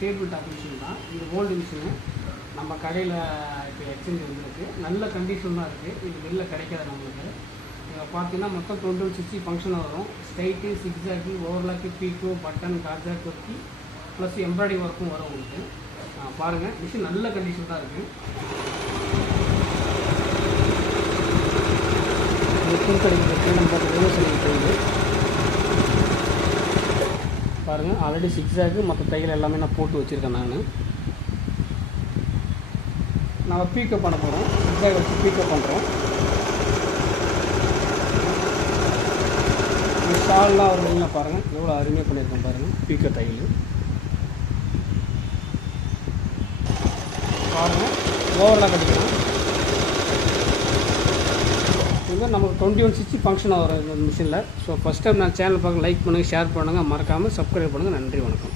Table top machine தான். இது old machine. நம்ம கடையில் இப்போ எக்ஸ்சேஞ்ச் வந்துருக்கு. நல்ல கண்டிஷன் தான் இருக்குது. இது வெளில கிடைக்காது நம்மளுக்கு. இதை பார்த்தீங்கன்னா மொத்தம் 2160 ஃபங்க்ஷனாக வரும். ஸ்ட்ரைட்டு, சிக்ஸாக்கு, ஓவர்லாக்கு, பீக்கோ, பட்டன், காஜா, கொக்கி ப்ளஸ் எம்ப்ராய்டிங் ஒர்க்கும் வரும் உங்களுக்கு. பாருங்கள், மிஷின் நல்ல கண்டிஷன் தான் இருக்குது. துணிக்கடைக்கு நம்ம விவசாயி போகுது பாருங்கள். ஆல்ரெடி சிக்ஸாக்கு மற்ற தையல் எல்லாமே நான் போட்டு வச்சுருக்கேன். நம்ம பீக்கப் பண்ண போகிறோம். சிக்ஸாக் வச்சு பீக்கப் பண்ணுறோம். ஷால்லாம் வருதுங்களா பாருங்கள், எவ்வளோ அருமையாக பண்ணியிருக்கேன் பாருங்கள். பீக்கப் தையல் பாருங்கள், ஓவர்லாக் அடிக்கணும். இது நமக்கு 2160 ஃபங்க்ஷனாக வரும் இந்த மிஷினில். ஸோ ஃபஸ்ட் டைம் நான் சேனல் பார்க்க லைக் பண்ணுங்கள், ஷேர் பண்ணுங்கள், மறக்காமல் சப்ஸ்கிரைப் பண்ணுங்கள். நன்றி, வணக்கம்.